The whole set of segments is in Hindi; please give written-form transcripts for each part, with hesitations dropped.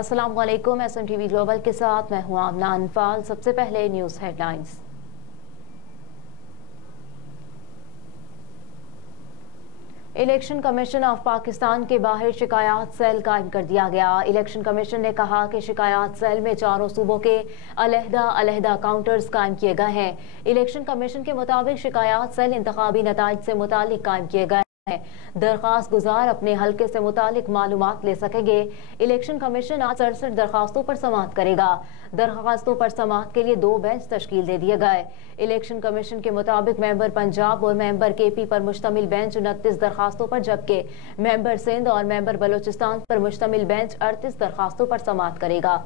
अस्सलाम वालेकुम। SMTV ग्लोबल के साथ मैं हूं आमना अनफाल। सबसे पहले news headlines. Election commission of Pakistan के बाहर शिकायत सेल कायम कर दिया गया। इलेक्शन कमीशन ने कहा कि शिकायत सेल में चारों सूबों के अलहदा काउंटर्स कायम किए गए हैं। इलेक्शन कमीशन के मुताबिक शिकायत सेल इंतखाबी नताइज से मुतालिक कायम किए गए। दरखास्त गुजार अपने हलके से मुतालिक मालूमात ले सकेंगे। इलेक्शन कमीशन आज 67 दरखास्तों पर समाअत करेगा। दरखास्तों पर समाअत के लिए 2 बेंच तश्कील दे दिए गए। इलेक्शन कमीशन के मुताबिक मेंबर पंजाब और मेंबर KP पर मुश्तमिल बेंच 29 दरखास्तों पर, जबकि मेंबर सिंध और मेंबर बलोचिस्तान पर मुश्तमिल बेंच 38 दरखास्तों पर समाअत करेगा।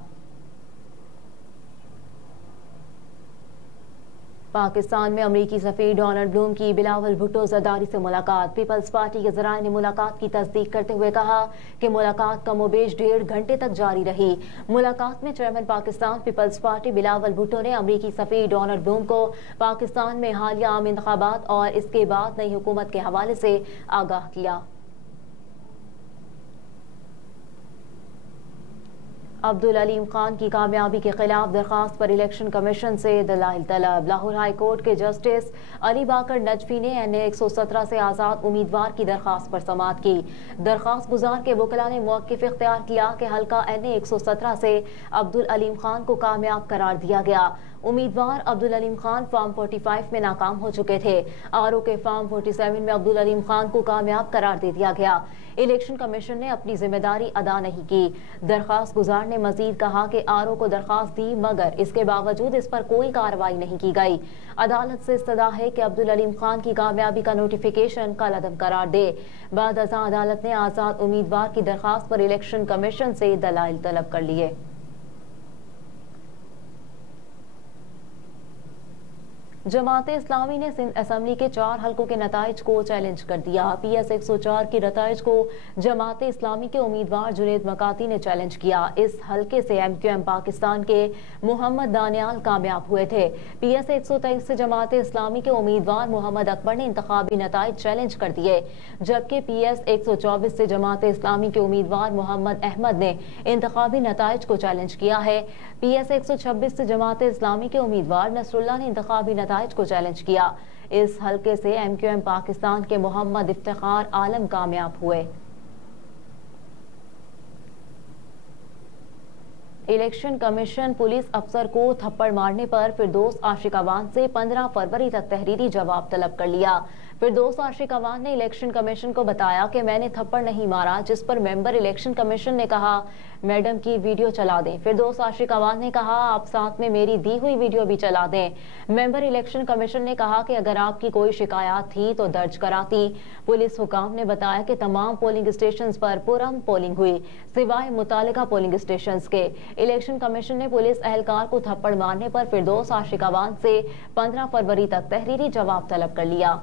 पाकिस्तान में अमरीकी सफीर डोनाल्ड ब्लूम की बिलावल भुट्टो जरदारी से मुलाकात। पीपल्स पार्टी के ज़राए ने मुलाकात की तस्दीक करते हुए कहा कि मुलाकात कमोबेश 1.5 घंटे तक जारी रही। मुलाकात में चेयरमैन पाकिस्तान पीपल्स पार्टी बिलावल भुट्टो ने अमरीकी सफीर डोनाल्ड ब्लूम को पाकिस्तान में हालिया आम इंतखाबात और इसके बाद नई हुकूमत के हवाले से आगाह किया। अब्दुल अलीम खान की कामयाबी के खिलाफ दरखास्त पर इलेक्शन कमीशन से दलाइल तलब। लाहौर हाई कोर्ट के जस्टिस अली बाकर नजफी ने NA 117 से आज़ाद उम्मीदवार की दरखास्त पर समाअत की। दरखास्त गुजार के वकला ने मौक़िफ़ इख्तियार किया कि हल्का NA 117 से अब्दुल अलीम खान को कामयाब करार दिया गया। उम्मीदवार अब्दुल अलीम खान फॉर्म 45 में नाकाम हो चुके थे। RO के फॉर्म 47 में अब्दुल अलीम खान को कामयाब करार दे दिया गया। इलेक्शन कमीशन ने अपनी जिम्मेदारी अदा नहीं की। दरखास्त गुजार ने मजीद कहा कि RO को दरखास्त दी, मगर इसके बावजूद इस पर कोई कार्रवाई नहीं की गई। अदालत से इस्तदा है कि अब्दुल अलीम खान की कामयाबी का नोटिफिकेशन कलअदम करार दे। बाद अज़ां अदालत ने आज़ाद उम्मीदवार की दरखास्त पर इलेक्शन कमीशन से दलाइल तलब कर लिए। जमाते इस्लामी ने सिंध असम्बली के 4 हलकों के नताइज को चैलेंज कर दिया। PS 104 की नताइज को जमाते इस्लामी के उम्मीदवार जुनेद मकाती ने चैलेंज किया। इस हलके से MQM पाकिस्तान के मोहम्मद दानियाल कामयाब हुए थे। PS 123 से जमाते इस्लामी के उम्मीदवार मोहम्मद अकबर ने इंतखाबी नताइज चैलेंज कर दिए, जबकि PS 124 से जमाते इस्लामी के उम्मीदवार मोहम्मद अहमद ने इंतखाबी नताइज को चैलेंज किया है। PS 126 से जमाते इस्लामी के उम्मीदवार नसरुल्लाह ने इंतखाबी नताइज को चैलेंज किया। इस हलके से MQM पाकिस्तान के मोहम्मद इफ्तिखार आलम कामयाब हुए। इलेक्शन कमीशन पुलिस अफसर को थप्पड़ मारने पर फिरदौस आशिक अवान से 15 फरवरी तक तहरीरी जवाब तलब कर लिया। फिरदौस आशिक अवान ने इलेक्शन कमीशन को बताया कि मैंने थप्पड़ नहीं मारा, जिस पर मेंबर इलेक्शन कमीशन ने कहा मैडम की वीडियो चला दें। फिरदौस आशिक अवान ने कहा आप साथ में मेरी दी हुई वीडियो भी चला दें। मेंबर इलेक्शन कमीशन ने कहा कि अगर आपकी कोई शिकायत थी तो दर्ज कराती। पुलिस हुकाम ने बताया कि तमाम पोलिंग स्टेशन पर पुरअमन पोलिंग हुई, सिवाय मुतालिका पोलिंग स्टेशन के। इलेक्शन कमीशन ने पुलिस एहलकार को थप्पड़ मारने पर फिरदौस आशिक अवान से 15 फरवरी तक तहरीरी जवाब तलब कर लिया।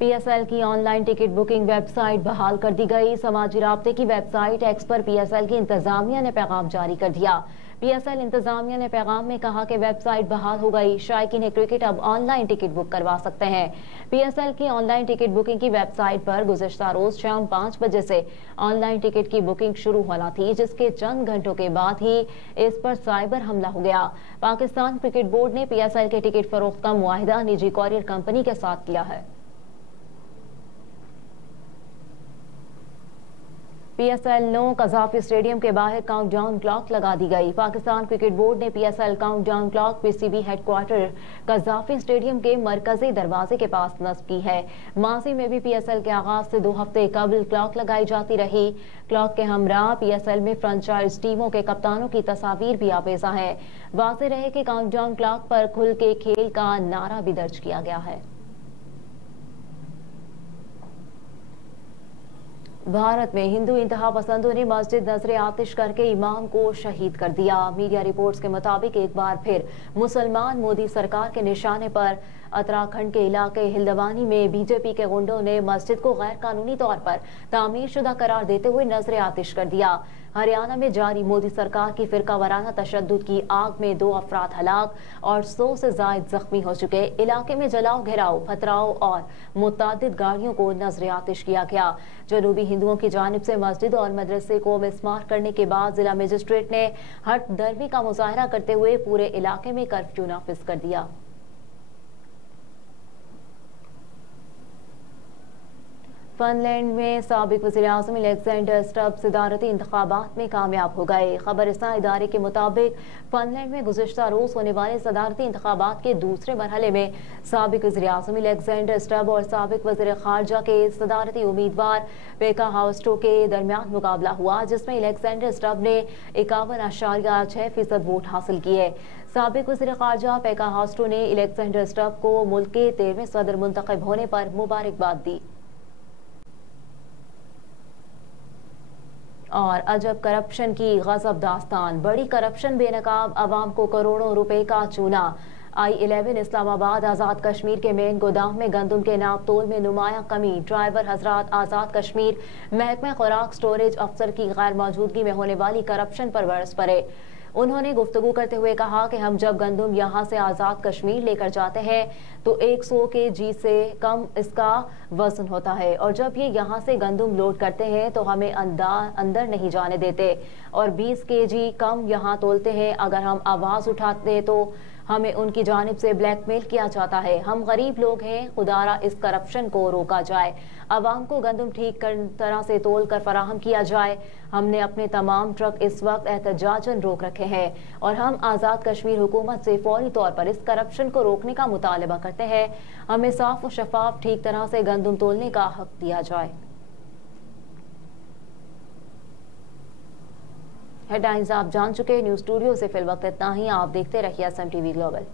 PSL की ऑनलाइन टिकट बुकिंग वेबसाइट बहाल कर दी गई। समाजी राब्ते की वेबसाइट X पर PSL की इंतजामिया ने पैगाम जारी कर दिया। PSL इंतजामिया ने पैगाम में कहा कि वेबसाइट बहाल हो गई, शायकीन क्रिकेट अब ऑनलाइन टिकट बुक करवा सकते हैं। PSL की ऑनलाइन टिकट बुकिंग की वेबसाइट पर गुज़िश्ता रोज शाम 5 बजे से ऑनलाइन टिकट की बुकिंग शुरू होना थी, जिसके चंद घंटों के बाद ही इस पर साइबर हमला हो गया। पाकिस्तान क्रिकेट बोर्ड ने PSL के टिकट फरोख्त का मुआहिदा निजी कॉरियर कंपनी के साथ किया है। PSL 9 कज़ाफी स्टेडियम के बाहर काउंटडाउन क्लॉक लगा दी गई। पाकिस्तान क्रिकेट बोर्ड ने PSL countdown clock PCB headquarter Gaddafi stadium के मरकजी दरवाजे के पास नस्ब की है। माजी में भी PSL के आगाज से 2 हफ्ते कबल क्लॉक लगाई जाती रही। क्लॉक के हमरा PSL में फ्रेंचाइज टीमों के कप्तानों की तस्वीर भी आवेजा है। वाज़ेह रहे कि काउंटडाउन क्लॉक पर खुल के खेल का नारा भी दर्ज किया गया है। भारत में हिंदू इंतहा पसंदों ने मस्जिद नजर आतिश करके इमाम को शहीद कर दिया। मीडिया रिपोर्ट्स के मुताबिक एक बार फिर मुसलमान मोदी सरकार के निशाने पर उत्तराखंड के इलाके हिल्दवानी में बीजेपी के गुंडों ने मस्जिद को गैर कानूनी तौर पर तामीरशुदा करार देते हुए नजर आतिश कर दिया। हरियाणा में जारी मोदी सरकार की फिरका वाराना तशद्दुद की आग में 2 अफराद हलाक और 100 से जायद जख्मी हो चुके। इलाके में जलाओ, घेराव, पथराव और मुतअद्दिद गाड़ियों को नजर आतिश किया गया। जनूबी हिंदुओं की जानिब से मस्जिद और मदरसे को मिसमार करने के बाद जिला मजिस्ट्रेट ने हट दर्मी का मुजाहरा करते हुए पूरे इलाके में कर्फ्यू नाफिज कर दिया। फिनलैंड में साबिक वज़ीर-ए-आज़म अलेक्जेंडर स्टब सदारती इंतखाबात में कामयाब हो गए। खबरस्तान इदारे के मुताबिक फिनलैंड में गुज़िश्ता रोज होने वाले सदारती इंतखाबात के दूसरे मरहले में साबिक वज़ीर-ए-आज़म अलेक्जेंडर स्टब और साबिक वज़ीर ख़ारजा के सदारती उम्मीदवार पेका हाउस्टो के दरमियान मुकाबला हुआ, जिसमें अलेक्जेंडर स्टब ने 51.6% वोट हासिल किए। साबिक वज़ीर ख़ारजा पेका हाउस्टो ने अलेक्जेंडर स्टब को मुल्क के 13वें सदर मुंतखब होने पर मुबारकबाद दी। और अजब करप्शन की गजब दास्तान, बड़ी करप्शन बेनकाब अवाम को करोड़ों रुपए का चूना। I-11 इस्लामाबाद आज़ाद कश्मीर के मेन गोदाम में गंदम के नाप तोल में नुमाया कमी। ड्राइवर हजरात आज़ाद कश्मीर महकमा खुराक स्टोरेज अफसर की गैर मौजूदगी में होने वाली करप्शन पर बरस पड़े। उन्होंने गुफ्तगू करते हुए कहा कि हम जब गंदम यहाँ से आज़ाद कश्मीर लेकर जाते हैं तो 100 kg से कम इसका वजन होता है, और जब ये यहाँ से गंदम लोड करते हैं तो हमें अंदर नहीं जाने देते और 20 kg कम यहाँ तोलते हैं। अगर हम आवाज़ उठाते तो हमें उनकी जानिब से ब्लैकमेल किया जाता है। हम गरीब लोग हैं, खुदारा इस करप्शन को रोका जाए, अवाम को गंदम ठीक तरह से तोल कर फराहम किया जाए। हमने अपने तमाम ट्रक इस वक्त एहतजाजन रोक रखे हैं और हम आज़ाद कश्मीर हुकूमत से फौरी तौर पर इस करप्शन को रोकने का मुतालबा करते हैं। हमें साफ और शफाफ ठीक तरह से गंदम तोलने का हक दिया जाए। हेडलाइंस आप जान चुके। न्यूज़ स्टूडियो से फिल वक्त इतना ही। आप देखते रहिए SM TV ग्लोबल।